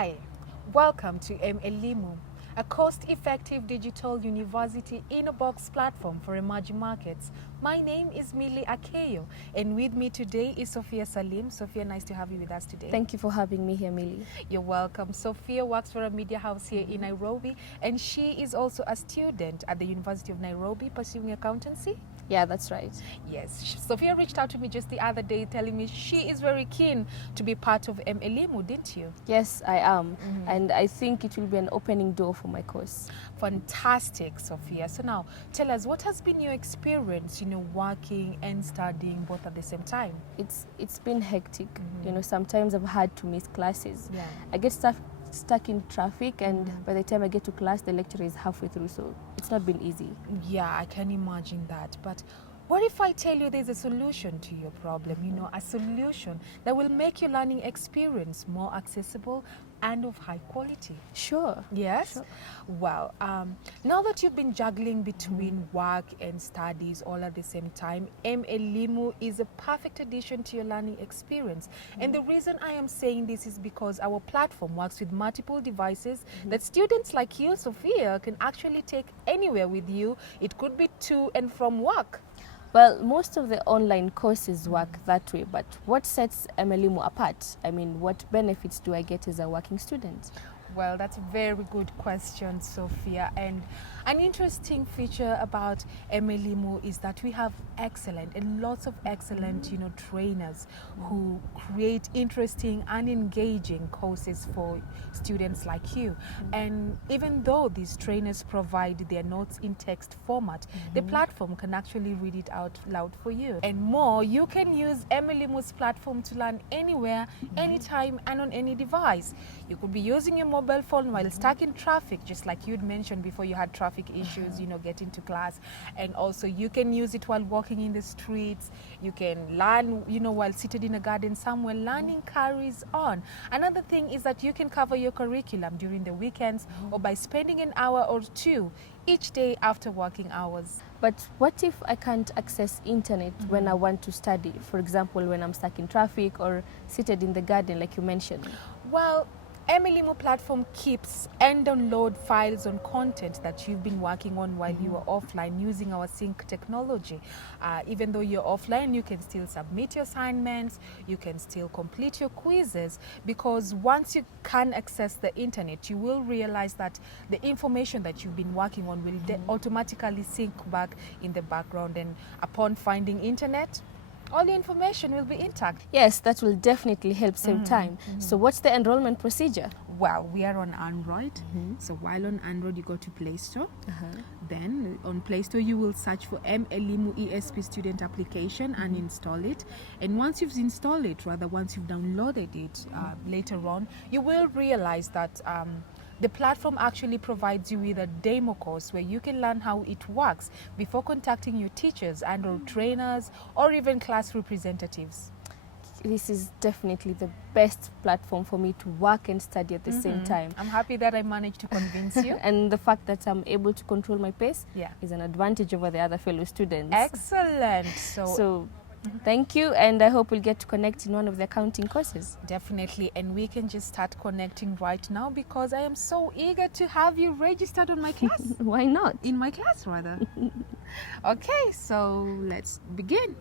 Hi, welcome to MElimu, a cost-effective digital university in-a-box platform for emerging markets. My name is Mili Akeyo, and with me today is Sophia Salim. Sophia, nice to have you with us today. Thank you for having me here, Mili. You're welcome. Sophia works for a media house here in Nairobi, and she is also a student at the University of Nairobi pursuing accountancy. Yeah, that's right. Yes, Sophia reached out to me just the other day telling me she is very keen to be part of MElimu, didn't you? Yes, I am. And I think it will be an opening door for my course. Fantastic, Sophia. So now, tell us, what has been your experience, working and studying both at the same time? It's been hectic. Sometimes I've had to miss classes. Yeah. I get stuck in traffic, and by the time I get to class, the lecture is halfway through, so it's not been easy. Yeah, I can imagine that. But what if I tell you there's a solution to your problem? A solution that will make your learning experience more accessible and of high quality. Sure. Yes? Sure. Well, now that you've been juggling between work and studies all at the same time, MElimu is a perfect addition to your learning experience. And the reason I am saying this is because our platform works with multiple devices that students like you, Sophia, can actually take anywhere with you. It could be to and from work. Well, most of the online courses work that way, but what sets MElimu apart? I mean, what benefits do I get as a working student? Well, that's a very good question, Sophia. And an interesting feature about MElimu is that we have excellent and lots of excellent, trainers who create interesting and engaging courses for students like you. And even though these trainers provide their notes in text format, the platform can actually read it out loud for you. And more, you can use MElimu's platform to learn anywhere, anytime, and on any device. You could be using your mobile phone while stuck in traffic, just like you'd mentioned before you had traffic issues, getting to class. And also you can use it while walking in the streets. You can learn, while seated in a garden somewhere. Learning carries on. Another thing is that you can cover your curriculum during the weekends or by spending an hour or two each day after working hours. But what if I can't access internet when I want to study? For example, when I'm stuck in traffic or seated in the garden, like you mentioned. Well, MElimu platform keeps and download files on content that you've been working on while you were offline using our sync technology. Even though you're offline, you can still submit your assignments, you can still complete your quizzes, because once you can access the internet, you will realize that the information that you've been working on will automatically sync back in the background, and upon finding internet, all your information will be intact. Yes, that will definitely help save time. So what's the enrollment procedure? Well, we are on Android. So while on Android, you go to Play Store. Then on Play Store, you will search for MElimu ESP Student application and install it. And once you've installed it, once you've downloaded it later on, you will realize that the platform actually provides you with a demo course where you can learn how it works before contacting your teachers and or trainers or even class representatives. This is definitely the best platform for me to work and study at the same time. I'm happy that I managed to convince you. And the fact that I'm able to control my pace is an advantage over the other fellow students. Excellent. So thank you, and I hope we'll get to connect in one of the accounting courses. Definitely, and we can just start connecting right now because I am so eager to have you registered on my class. Why not? In my class, rather. Okay, so let's begin.